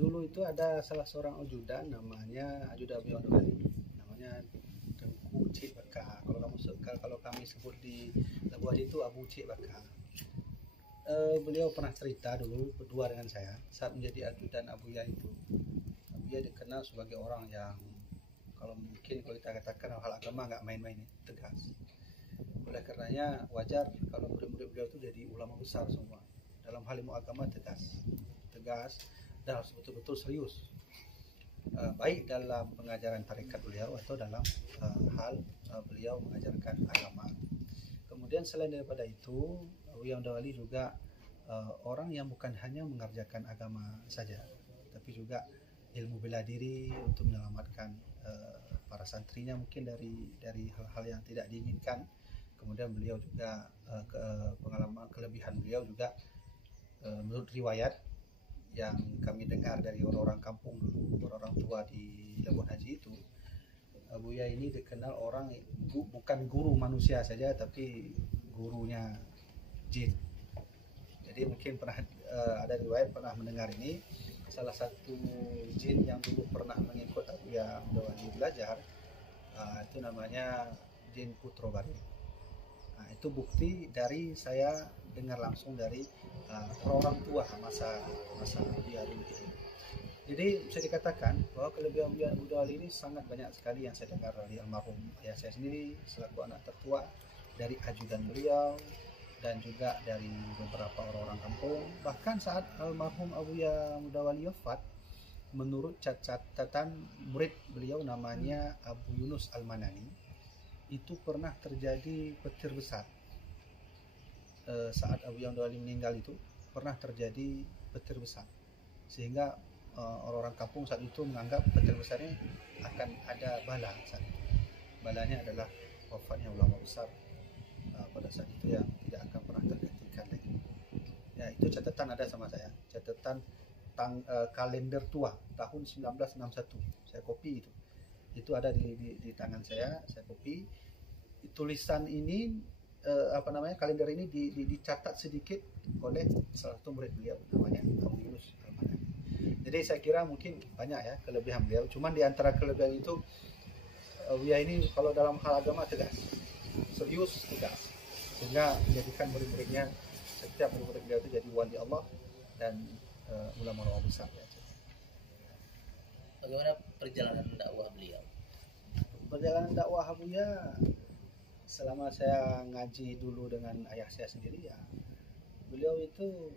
Dulu itu ada salah seorang ajudan namanya Ajudan Abdul Ghani, namanya Tengku Cik Baka. Kalau kami sebut di Labu Haji itu Abu Cik Baka. Beliau pernah cerita dulu berdua dengan saya saat menjadi ajudan Abuya itu. Abuya dikenal sebagai orang yang kalau kita katakan hal agama nggak main-main, tegas. Oleh karenanya wajar kalau murid-murid beliau itu jadi ulama besar semua. Dalam hal ilmu agama tegas dan harus betul-betul serius. Baik dalam pengajaran tarekat beliau atau dalam hal beliau mengajarkan agama. Kemudian selain daripada itu, Buya Mudawali juga orang yang bukan hanya mengerjakan agama saja, tapi juga ilmu bela diri untuk menyelamatkan para santrinya mungkin dari hal-hal yang tidak diinginkan. Kemudian beliau juga pengalaman kelebihan beliau juga menurut riwayat yang kami dengar dari orang-orang kampung dulu, orang tua di Labuan Haji itu, Buya ini dikenal orang bukan guru manusia saja, tapi gurunya jin. Jadi mungkin pernah ada riwayat pernah mendengar ini, salah satu jin yang dulu pernah mengikut Buya Mudawali belajar, itu namanya jin Putro Bari. Nah, itu bukti dari saya dengar langsung dari orang tua masa Buya dulu itu. Jadi bisa dikatakan bahwa kelebihan Buya Mudawali ini sangat banyak sekali yang saya dengar dari almarhum ayah saya sendiri selaku anak tertua, dari ajudan beliau, dan juga dari beberapa orang-orang kampung. Bahkan saat almarhum Buya Mudawali wafat, menurut catatan murid beliau namanya Abu Yunus Al-Manani, itu pernah terjadi petir besar. Saat Buya Mudawali meninggal itu pernah terjadi petir besar, sehingga orang-orang kampung saat itu menganggap petir besarnya akan ada bala saat itu. Balanya adalah wafatnya ulama besar pada saat itu yang tidak akan pernah tergantikan lagi. Ya, itu catatan ada sama saya, catatan kalender tua tahun 1961. Saya kopi itu ada di tangan saya kopi. Tulisan ini kalender ini dicatat sedikit oleh salah satu murid beliau namanya Abu Yunus Al-Manani. Jadi saya kira mungkin banyak ya kelebihan beliau. Cuman di antara kelebihan itu, Buya ini kalau dalam hal agama tegas, serius, tegas, sehingga menjadikan murid-muridnya, setiap murid beliau itu jadi wali Allah dan ulama-ulama besar. Bagaimana perjalanan dakwah beliau? Perjalanan dakwah Buya selama saya ngaji dulu dengan ayah saya sendiri, ya beliau itu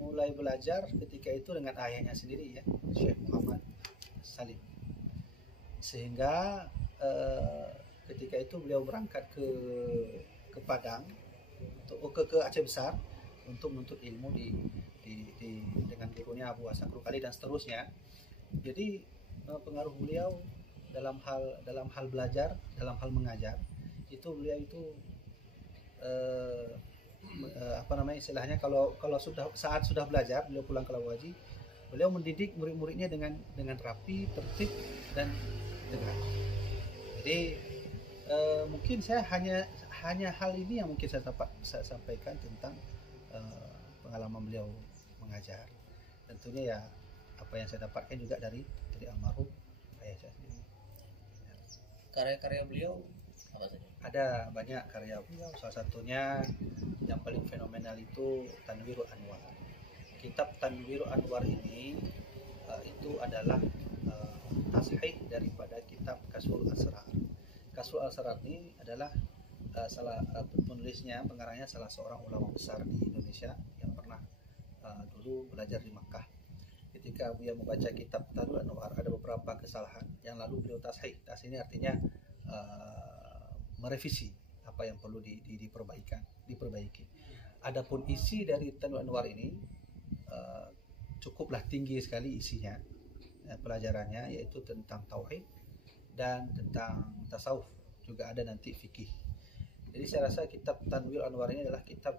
mulai belajar ketika itu dengan ayahnya sendiri, ya, Syekh Muhammad Salim. Sehingga ketika itu beliau berangkat ke Padang, ke Aceh Besar untuk menuntut ilmu dengan gurunya Abu Hasan Krukali dan seterusnya. Jadi pengaruh beliau dalam hal belajar, dalam hal mengajar, itu beliau itu istilahnya kalau saat sudah belajar, beliau pulang ke Labu Haji, beliau mendidik murid-muridnya dengan rapi, tertib, dan tegas. Jadi mungkin saya hanya hal ini yang mungkin saya dapat sampaikan tentang pengalaman beliau mengajar. Tentunya ya apa yang saya dapatkan juga dari almarhum ayah saya sendiri. Karya-karya beliau apa saja? Ada banyak karya beliau. Salah satunya yang paling fenomenal itu Tanwirul Anwar. Kitab Tanwirul Anwar ini itu adalah tashih daripada kitab Kashful Asrar. Kashful Asrar ini adalah penulisnya, pengarangnya salah seorang ulama besar di Indonesia yang pernah dulu belajar di Makkah. Ketika Buya membaca kitab Tanwirul Anwar, ada beberapa kesalahan yang lalu beliau tashih. Tashih ini artinya merevisi apa yang perlu diperbaiki. Adapun isi dari Tanwirul Anwar ini cukuplah tinggi sekali isinya, pelajarannya yaitu tentang tauhid dan tentang tasawuf, juga ada nanti fikih. Jadi saya rasa kitab Tanwirul Anwar ini adalah kitab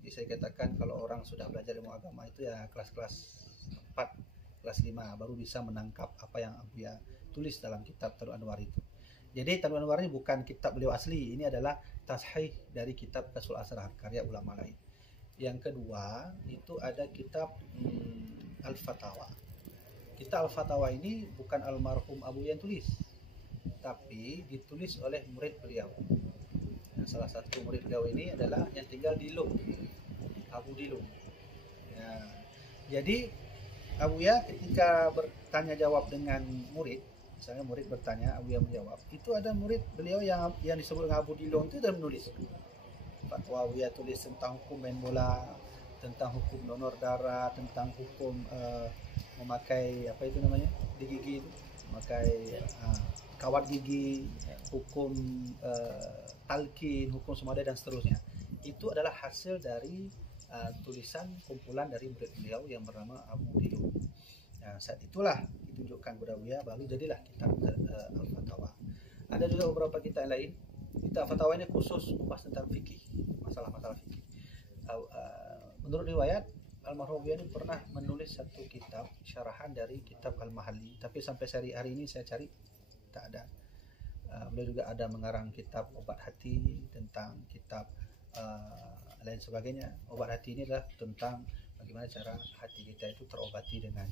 bisa dikatakan kalau orang sudah belajar ilmu agama itu ya kelas 4, kelas 5 baru bisa menangkap apa yang Buya tulis dalam kitab Tanwirul Anwar itu. Jadi Tanwirul Anwar ini bukan kitab beliau asli, ini adalah tashih dari kitab Kashful Asrar karya ulama lain. Yang kedua itu ada kitab Al-Fatawa. Kitab Al-Fatawa ini bukan almarhum Abu yang tulis, tapi ditulis oleh murid beliau. Nah, salah satu murid beliau ini adalah yang tinggal di Lung, Abu di Lung. Nah, jadi Abuya ketika bertanya jawab dengan murid, misalnya murid bertanya, Abuya menjawab, itu ada murid beliau yang disebut dengan Abu di Lung itu sudah menulis fatwa. Abuya tulis tentang hukum main bola, tentang hukum donor darah, tentang hukum memakai apa itu namanya di gigi itu, memakai kawat gigi, hukum talqin, hukum sumada dan seterusnya. Itu adalah hasil dari tulisan kumpulan dari murid beliau yang bernama Abu Dilu. Nah, saat itulah ditunjukkan kepada Buya, baru jadilah kitab Al-Fatawa. Ada juga beberapa kitab lain. Kitab Fatwa ini khusus membahas tentang fikih, masalah-masalah fikih. Menurut riwayat, almarhum Buya ini pernah menulis satu kitab syarahan dari kitab Al-Mahalli, tapi sampai hari ini saya cari tak ada. Beliau juga ada mengarang kitab obat hati, tentang kitab lain sebagainya. Obat hati ini adalah tentang bagaimana cara hati kita itu terobati dengan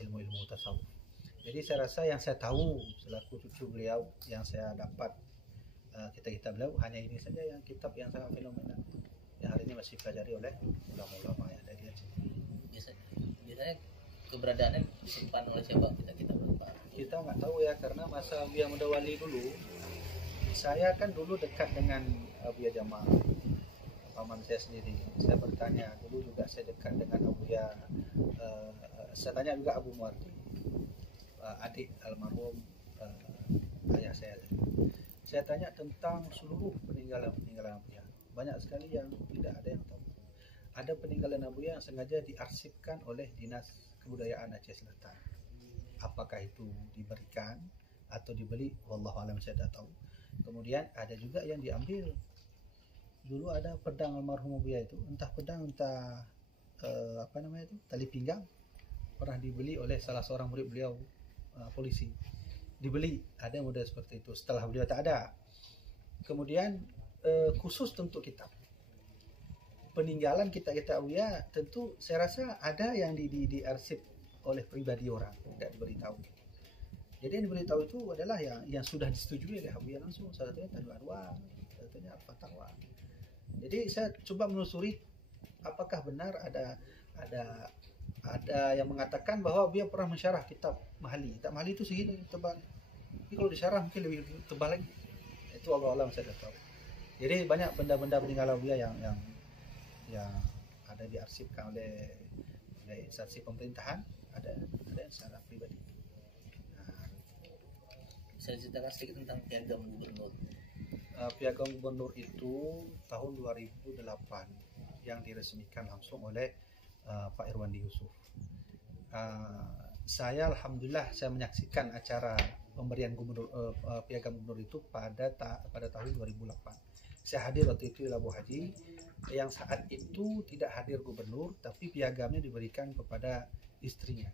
ilmu-ilmu tasawuf. Jadi saya rasa yang saya tahu selaku cucu beliau, yang saya dapat kitab-kitab beliau hanya ini saja, yang kitab yang sangat fenomenal yang hari ini masih pelajari oleh ulama-ulama yang ada di Aceh. Biasanya keberadaannya disimpan oleh siapa kita lupa. Kita nggak tahu ya, karena masa Buya Muda Wali dulu, saya kan dulu dekat dengan Buya Jamal, paman saya sendiri. Saya bertanya, dulu juga saya dekat dengan Buya, saya tanya juga Abu Muardi, adik almarhum ayah saya. Saya tanya tentang seluruh peninggalan Buya. Banyak sekali yang tidak ada yang tahu. Ada peninggalan Buya yang sengaja diarsipkan oleh Dinas Kebudayaan Aceh Selatan. Apakah itu diberikan atau dibeli, wallahu alam, saya tidak tahu. Kemudian ada juga yang diambil. Dulu ada pedang almarhum Buya itu, entah pedang entah apa namanya itu, tali pinggang, pernah dibeli oleh salah seorang murid beliau, polisi. Dibeli, ada model seperti itu. Setelah beliau tak ada. Kemudian khusus untuk kitab peninggalan kita Buya, tentu saya rasa ada yang diarsip oleh pribadi orang, tidak diberitahu. Jadi yang diberitahu itu adalah yang sudah disetujui oleh Buya langsung. Salah satunya Tanjung Anwar, salah satunya Al-Fatawa. Jadi saya coba menelusuri apakah benar ada yang mengatakan bahwa Buya pernah mensyarah kitab Mahalli. Kitab Mahalli itu segini tebal, tapi kalau disyarah mungkin lebih tebal lagi. Itu Allah alam, saya tidak tahu. Jadi banyak benda-benda peninggalan Buya yang ada diarsipkan oleh instansi pemerintahan, ada yang secara pribadi. Saya ceritakan sedikit tentang piagam gubernur. Piagam gubernur itu tahun 2008 yang diresmikan langsung oleh Pak Irwandi Yusuf. Saya alhamdulillah saya menyaksikan acara pemberian piagam gubernur itu pada tahun 2008. Saya hadir waktu itu di Labuh Haji, yang saat itu tidak hadir gubernur, tapi piagamnya diberikan kepada istrinya.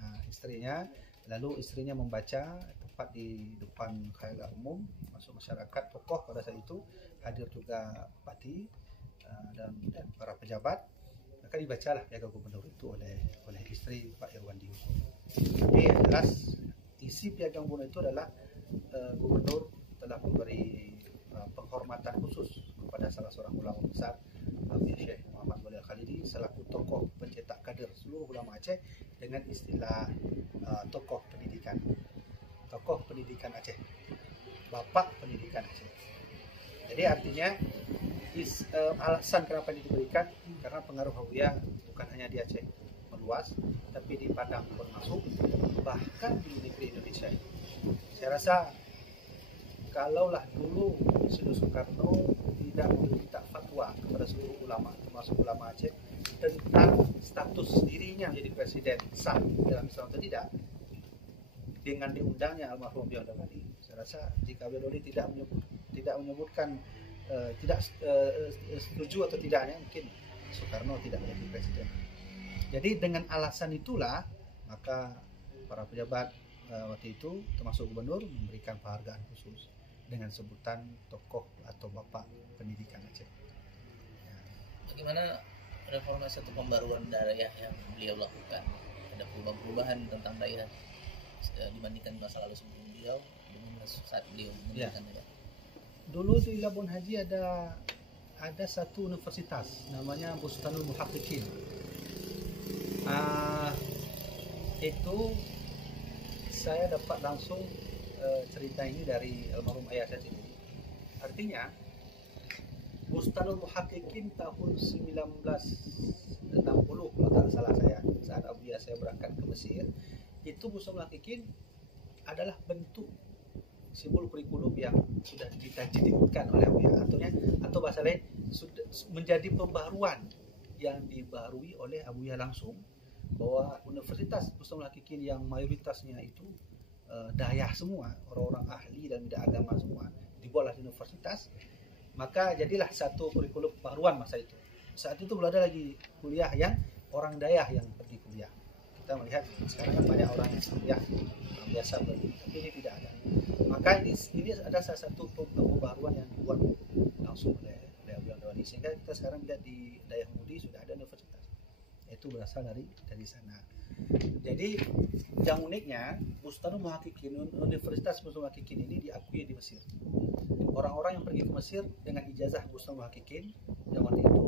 Nah, lalu istrinya membaca tepat di depan khalayak umum, masuk masyarakat, tokoh pada saat itu, hadir juga bupati dan para pejabat. Maka dibacalah piagam gubernur itu oleh istri Pak Irwandi. Jadi yang jelas isi piagam gubernur itu adalah gubernur telah memberi penghormatan khusus kepada salah seorang ulama besar, Syekh Muhammad Wali Al-Khalidi, selaku tokoh pencetak kader seluruh ulama Aceh, dengan istilah tokoh pendidikan Aceh, bapak pendidikan Aceh. Jadi artinya alasan kenapa ini diberikan karena pengaruh Buya bukan hanya di Aceh meluas, tapi di Padang pun masuk, bahkan di negeri Indonesia. Saya rasa kalaulah dulu Susilo Soekarno tidak meminta fatwa kepada seluruh ulama, termasuk ulama Aceh, tentang status dirinya menjadi presiden sah dalam Islam atau tidak, dengan diundangnya almarhum Buya Muda Wali, saya rasa jika Buya Muda Wali tidak menyebutkan tidak setuju atau tidaknya, mungkin Soekarno tidak menjadi presiden. Jadi dengan alasan itulah maka para pejabat waktu itu termasuk gubernur memberikan penghargaan khusus dengan sebutan tokoh atau bapak pendidikan Aceh. Bagaimana reformasi atau pembaruan dayah yang beliau lakukan? Ada perubahan tentang dayah dibandingkan masa lalu sebelum beliau dengan saat beliau mendirikan dayah? Dulu di Labuan Haji ada satu universitas namanya Bustanul Muhaqqiqin. Itu saya dapat langsung cerita ini dari almarhum ayah saya sendiri. Artinya Bustanul Muhaqqiqin tahun 1960 kalau tak salah saya, saat Abuya saya berangkat ke Mesir, itu Bustanul Muhaqqiqin adalah bentuk simbol kurikulum yang sudah ditajidkan oleh Abuya, atau bahasa lain sudah menjadi pembaruan yang dibarui oleh Abuya langsung, bahwa Universitas Bustanul Muhaqqiqin yang mayoritasnya itu dayah semua, orang-orang ahli dan bidang agama semua, dibuatlah di universitas. Maka jadilah satu kurikulum pembaruan masa itu. Saat itu belum ada lagi kuliah yang orang dayah yang pergi kuliah. Kita melihat sekarang kan banyak orang yang kuliah biasa pergi, tapi ini tidak ada. Maka ini ada salah satu pembaruan yang dibuat langsung oleh Abuya Dawani, sehingga kita sekarang lihat di Dayah Mudi sudah ada universitas. Itu berasal dari sana. Jadi yang uniknya Bustanul Muhaqqiqin, Universitas Bustanul Muhaqqiqin ini diakui di Mesir. Orang-orang yang pergi ke Mesir dengan ijazah Bustanul Muhaqqiqin, yang waktu itu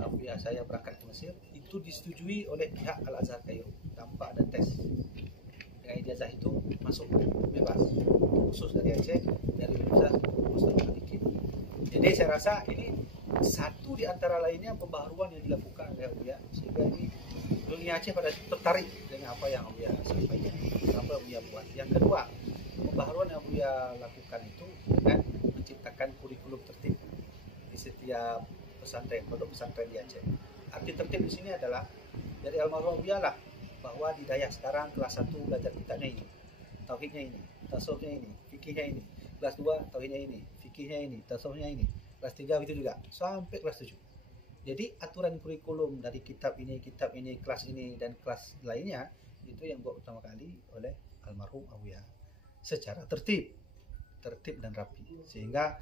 Abuya saya berangkat ke Mesir, itu disetujui oleh pihak Al-Azhar Kairo tanpa ada tes. Dengan ijazah itu masuk bebas, khusus dari Aceh, dari Universitas Bustanul Muhaqqiqin. Jadi saya rasa ini satu di antara lainnya pembaharuan yang dilakukan oleh Abuya, sehingga ini dunia Aceh pada tertarik dengan apa yang Abuya sampaikan, apa yang Abuya buat. Yang kedua, pembaharuan yang Abuya lakukan itu dengan menciptakan kurikulum tertib di setiap pesantren, pondok pesantren di Aceh. Arti tertib di sini adalah dari almarhum Abuya lah, bahwa di Dayah sekarang kelas 1 belajar kitabnya ini, tauhidnya ini, tasawufnya ini, fikihnya ini. Kelas 2 tauhidnya ini, fikihnya ini, tasawufnya ini. Kelas 3 itu juga sampai kelas 7. Jadi aturan kurikulum dari kitab ini, kelas ini dan kelas lainnya itu yang buat pertama kali oleh almarhum Abuya secara tertib dan rapi, sehingga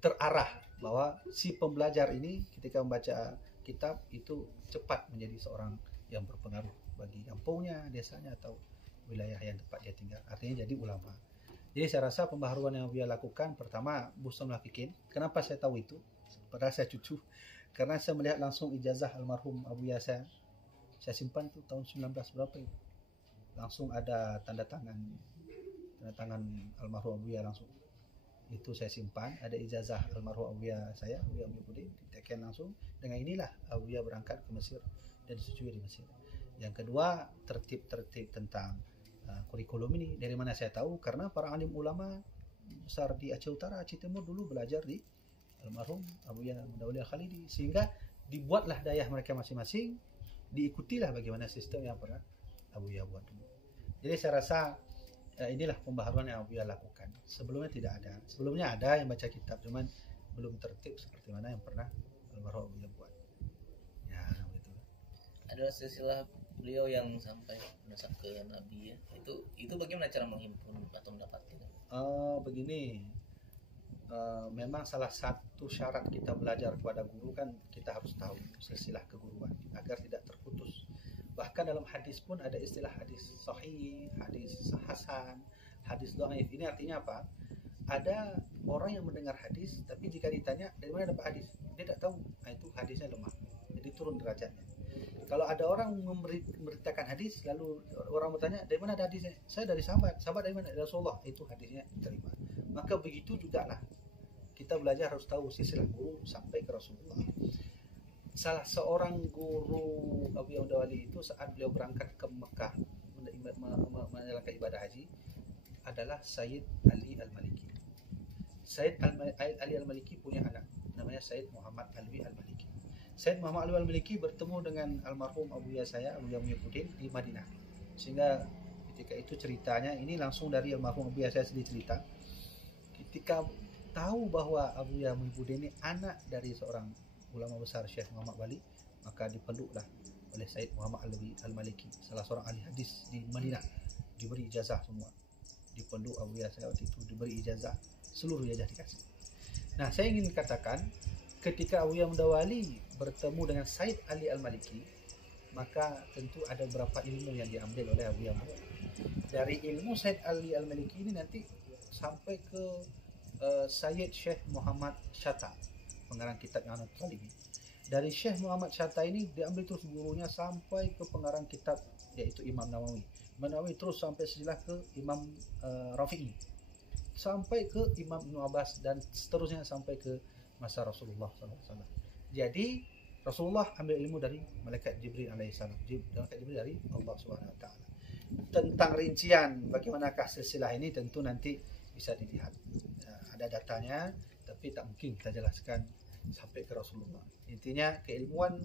terarah bahwa si pembelajar ini ketika membaca kitab itu cepat menjadi seorang yang berpengaruh bagi kampungnya, desanya atau wilayah yang tempat dia tinggal. Artinya jadi ulama. Jadi saya rasa pembaharuan yang Abuya lakukan, pertama Bustanul Muhaqqiqin. Kenapa saya tahu itu? Padahal saya cucu. Karena saya melihat langsung ijazah almarhum Abuya saya simpan itu tahun 19 berapa itu. Langsung ada tanda tangan almarhum Abuya langsung. Itu saya simpan, ada ijazah almarhum Abuya saya, Abuya Muhyiddin, ditekan langsung. Dengan inilah Abuya berangkat ke Mesir dan disetujui di Mesir. Yang kedua, tertib tentang kurikulum ini. Dari mana saya tahu? Karena para alim ulama besar di Aceh Utara, Aceh Timur dulu belajar di almarhum Abuya Mudawwali Al-Khalidi, sehingga dibuatlah dayah mereka masing-masing, diikutilah bagaimana sistem yang pernah Abuya buat dulu. Jadi saya rasa inilah pembaharuan yang Abuya lakukan. Sebelumnya tidak ada. Sebelumnya ada yang baca kitab, cuman belum tertib seperti mana yang pernah almarhum Abuya buat. Ya, begitu. Ada silsilah beliau yang sampai mendesak ke Nabi ya. Itu bagaimana cara menghimpun atau mendapatkan? Begini. Memang salah satu syarat kita belajar kepada guru kan kita harus tahu silsilah keguruan agar tidak terputus. Bahkan dalam hadis pun ada istilah hadis sahih, hadis hasan, hadis dhaif. Ini artinya apa? Ada orang yang mendengar hadis, tapi jika ditanya dari mana dapat hadis, dia tidak tahu. Nah, itu hadisnya lemah, jadi turun derajatnya. Kalau ada orang memberitakan hadis, lalu orang bertanya dari mana ada hadisnya, saya dari sahabat dari mana? Dari Rasulullah, itu hadisnya diterima. Maka begitu juga lah kita belajar harus tahu silsilah guru sampai ke Rasulullah. Salah seorang guru Abuya Mudawwali itu saat beliau berangkat ke Mekah menjalankan ibadah haji adalah Sayyid Ali Al-Maliki. Sayyid Ali Al-Maliki punya anak namanya Sayyid Muhammad Alwi Al-Maliki. Sayyid Muhammad Alwi Al-Maliki bertemu dengan almarhum Abuya saya, Abuya Muhyiddin di Madinah. Sehingga ketika itu ceritanya ini langsung dari almarhum Abuya saya sendiri cerita. Ketika tahu bahwa Abuya Muhyiddin ini anak dari seorang ulama besar Syekh Muhammad Wali, maka dipeluklah oleh Sayyid Muhammad Alwi Al-Maliki, salah seorang ahli hadis di Madinah, diberi ijazah semua. Dipeluk Abuya saya waktu itu, diberi ijazah, seluruh ijazah dikasih. Nah, saya ingin katakan ketika Abu Mudawali bertemu dengan Said Ali Al-Maliki, maka tentu ada beberapa ilmu yang diambil oleh Abu Mudawali. Dari ilmu Said Ali Al-Maliki ini nanti sampai ke Sayyid Syekh Muhammad Syatta, pengarang kitab yang Talibi. Dari Syekh Muhammad Syatta ini diambil terus gurunya sampai ke pengarang kitab yaitu Imam Nawawi. Imam Nawawi terus sampai silsilah ke Imam Rafi'i, sampai ke Imam Ibn Abbas, dan seterusnya sampai ke masa Rasulullah SAW. Jadi Rasulullah ambil ilmu dari malaikat Jibril alaihissalam, malaikat Jibril dari Allah Subhanahu Wa Taala. Tentang rincian bagaimanakah silsilah ini tentu nanti bisa dilihat. Ada datanya, tapi tak mungkin kita jelaskan sampai ke Rasulullah. Intinya keilmuan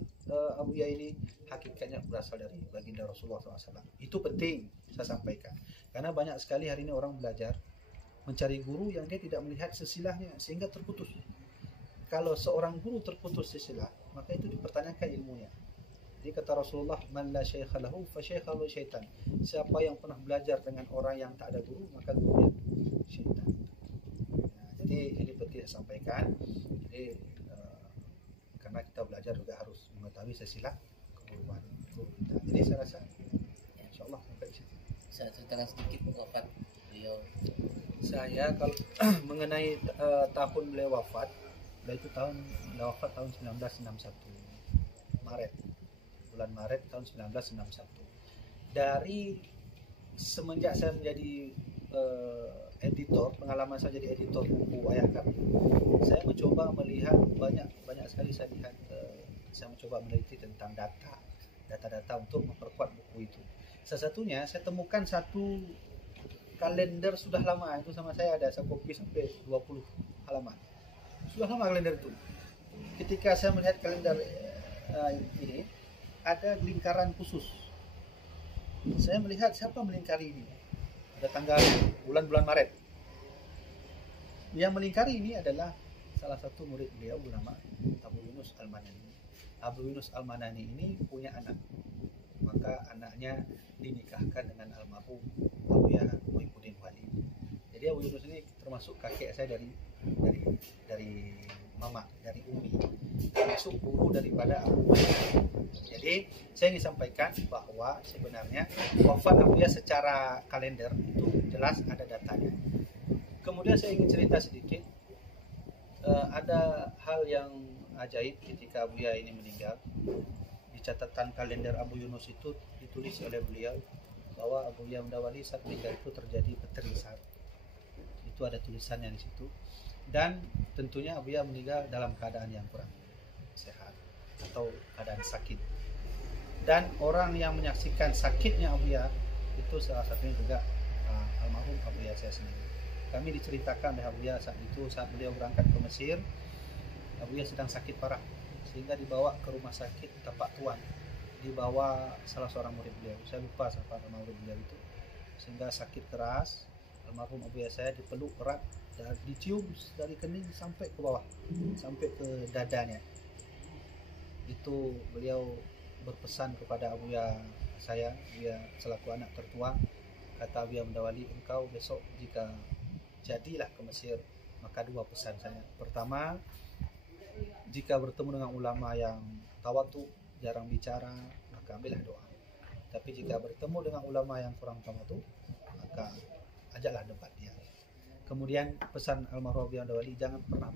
Abu Ya ini hakikatnya berasal dari baginda Rasulullah SAW. Itu penting saya sampaikan, karena banyak sekali hari ini orang belajar mencari guru yang dia tidak melihat silsilahnya sehingga terputus. Kalau seorang guru terputus silsilah, maka itu dipertanyakan ilmunya. Jadi kata Rasulullah, man la syaikha lahu fa syaikhahu syaitan. Siapa yang pernah belajar dengan orang yang tak ada guru, maka gurunya syaitan. Jadi ini penting saya sampaikan. Jadi karena kita belajar juga harus mengetahui silsilah keguruan guru kita. Jadi saya rasa insyaallah sampai di situ. Saya ceritakan sedikit wafat beliau. Saya kalau mengenai tahun beliau wafat, itu beliau wafat tahun 1961 Maret, bulan Maret tahun 1961. Dari semenjak saya menjadi editor, pengalaman saya jadi editor buku ayah kami, saya mencoba melihat banyak sekali saya lihat, saya mencoba meneliti tentang data untuk memperkuat buku itu. Salah satunya saya temukan satu kalender sudah lama, itu sama saya ada, saya kopi sampai 20 halaman. Sudah lama kalender itu. Ketika saya melihat kalender ini, ada lingkaran khusus. Saya melihat siapa melingkari ini. Ada tanggal bulan Maret. Yang melingkari ini adalah salah satu murid beliau bernama Abu Yunus Al-Manani. Abu Yunus Al-Manani ini punya anak. Maka anaknya dinikahkan dengan almarhum Abu Ya Muhyiddin Wali. Jadi Abu Yunus ini termasuk kakek saya dari mama, dari Umi, termasuk guru daripada Abu Ya. Jadi saya ingin sampaikan bahwa sebenarnya wafat Abu Ya secara kalender itu jelas ada datanya. Kemudian saya ingin cerita sedikit, ada hal yang ajaib ketika Abu Ya ini meninggal. Di catatan kalender Abu Yunus itu ditulis oleh beliau bahwa Abu Ya Mudawali saat meninggal itu terjadi peterisan. Itu ada tulisannya di situ. Dan tentunya Abu Ya meninggal dalam keadaan yang kurang sehat atau keadaan sakit. Dan orang yang menyaksikan sakitnya Abu Ya itu salah satunya juga almarhum Abu Ya saya sendiri. Kami diceritakan oleh Abu Ya saat itu, saat beliau berangkat ke Mesir, Abu Ya sedang sakit parah sehingga dibawa ke rumah sakit Tapak Tuan, dibawa salah seorang murid beliau, saya lupa siapa nama murid beliau itu, sehingga sakit keras. Almarhum Abu Ya saya dipeluk erat dan dicium dari kening sampai ke bawah, sampai ke dadanya. Itu beliau berpesan kepada Abu Ya saya, dia selaku anak tertua, kata Abu Ya Mudawali, engkau besok jika jadilah ke Mesir, maka dua pesan saya. Pertama, jika bertemu dengan ulama yang tawadu, jarang bicara, maka ambillah doa. Tapi jika bertemu dengan ulama yang kurang tawadu, maka ajaklah debat dia. Kemudian pesan almarhum Abu Ya Mudawali, jangan pernah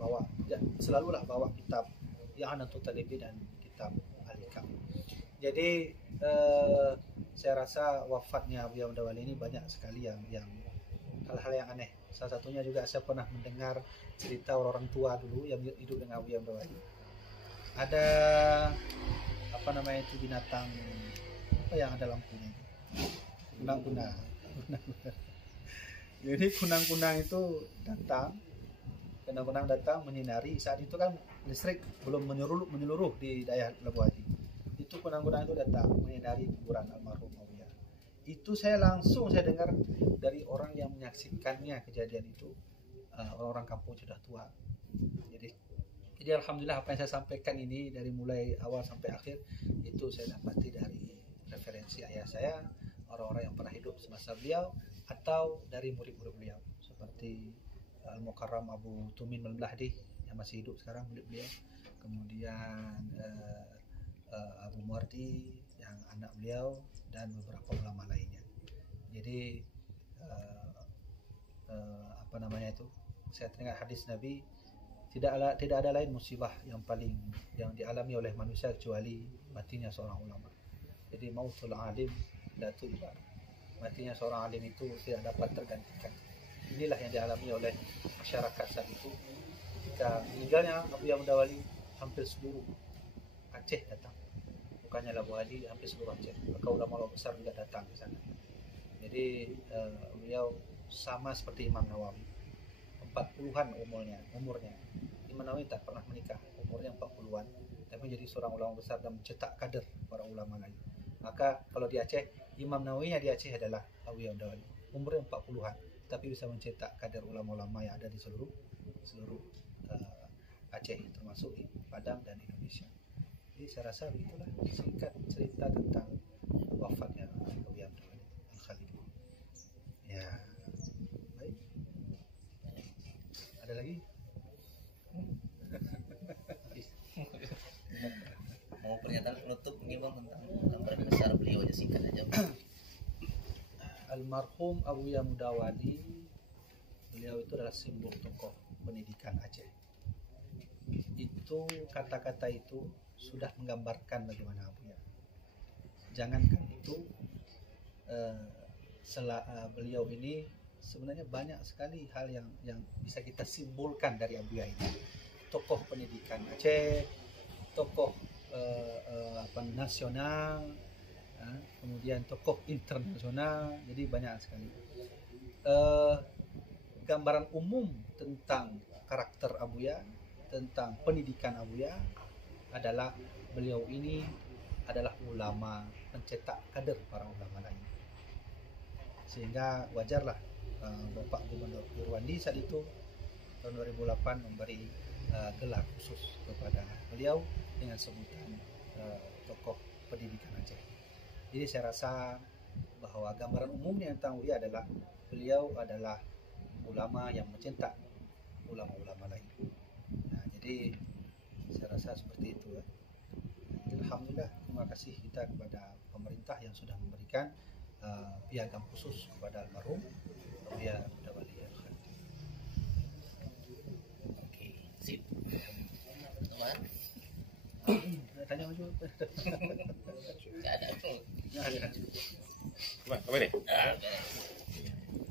selalulah bawa kitab I'anatul Talibin dan kitab Al-Hikam. Jadi saya rasa wafatnya Abu Ya Mudawali ini banyak sekali yang hal-hal yang aneh. Salah satunya juga saya pernah mendengar cerita orang tua dulu yang hidup dengan Abu Ya Mudawali. Ada apa namanya itu binatang apa yang ada lampunya? Kunang-kunang. Jadi kunang-kunang itu kunang-kunang datang menyinari. Saat itu kan listrik belum menyeluruh di daerah Labuan Bajo. Itu kunang-kunang itu datang menyinari kuburan almarhum Abu Ya. Itu saya dengar dari orang yang menyaksikannya kejadian itu, orang-orang kampung sudah tua. Jadi alhamdulillah apa yang saya sampaikan ini dari mulai awal sampai akhir itu saya dapati dari referensi ayah saya, orang-orang yang pernah hidup semasa beliau, atau dari murid-murid beliau seperti Al-Mukarram Abu Tumin Al-Lahdi yang masih hidup sekarang, murid beliau. kemudian Abu Muardi yang anak beliau, dan beberapa ulama lainnya. Jadi apa namanya itu, saya teringat hadis Nabi, tidak ada lain musibah yang dialami oleh manusia kecuali matinya seorang ulama. Jadi mautul alim la tudbar, matinya seorang alim itu tidak dapat tergantikan. Inilah yang dialami oleh masyarakat saat itu. Ketika meninggalnya Abu Ya Mudawali, hampir seluruh Aceh datang, bukannya Labu Hadi, hampir seluruh Aceh. Maka ulama besar juga datang ke sana. Jadi beliau sama seperti Imam Nawawi, 40-an umurnya. Imam Nawawi tak pernah menikah, umurnya 40-an, tapi menjadi seorang ulama besar dan mencetak kader para ulama lain. Maka kalau di Aceh, Imam Nawawi di Aceh adalah Abu Ya Mudawali, umurnya 40-an, tapi bisa mencetak kader ulama-ulama yang ada di seluruh Aceh, termasuk di Padang dan Indonesia. Jadi saya rasa begitulah singkat cerita tentang wafatnya Abu Ya Mudawali Al-Khalidi. Ya, baik. Ada lagi? Mau pernyataan penutup mungkin Bang tentang gambaran besar beliau aja, singkat aja. Almarhum Abu Ya Mudawali, beliau itu adalah simbol tokoh pendidikan Aceh. Itu kata-kata itu sudah menggambarkan bagaimana Abu Ya. Jangankan itu, beliau ini sebenarnya banyak sekali hal yang bisa kita simbolkan dari Abu Ya ini. Tokoh pendidikan Aceh, tokoh nasional, kemudian tokoh internasional. Jadi banyak sekali gambaran umum tentang karakter Abu Ya, tentang pendidikan Abu Ya adalah beliau ini adalah ulama, pencetak kader para ulama lain. Sehingga wajarlah Bapak Gubernur Irwandi saat itu tahun 2008 memberi gelar khusus kepada beliau dengan sebutan tokoh pendidikan Aceh. Jadi saya rasa bahwa gambaran umumnya tentang Abu Ya adalah beliau adalah ulama yang mencetak ulama-ulama lain. Nah, jadi saya rasa seperti itu ya. Alhamdulillah, terima kasih kita kepada pemerintah yang sudah memberikan piagam khusus kepada almarhum Abu Ya Mudawali Al-Khalidi. Oke, sip. Teman, Tanya maju. nggak ada. Apa ini? Ah,